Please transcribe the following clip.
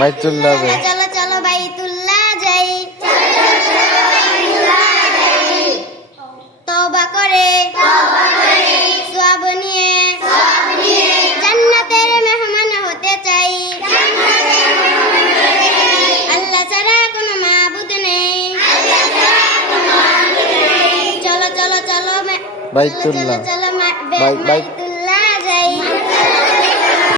বাইতুল্লাহ যাই। চলো চলো বাইতুল্লাহ যাই। তওবা করে সওয়াব নিয়ে জান্নাতের মেহমান হতে চাই। আল্লাহ ছাড়া কোনো মাবুদ নেই। চলো চলো চলো বাইতুল্লাহ। চলো বাই- বাই- বাইতুল্লাহ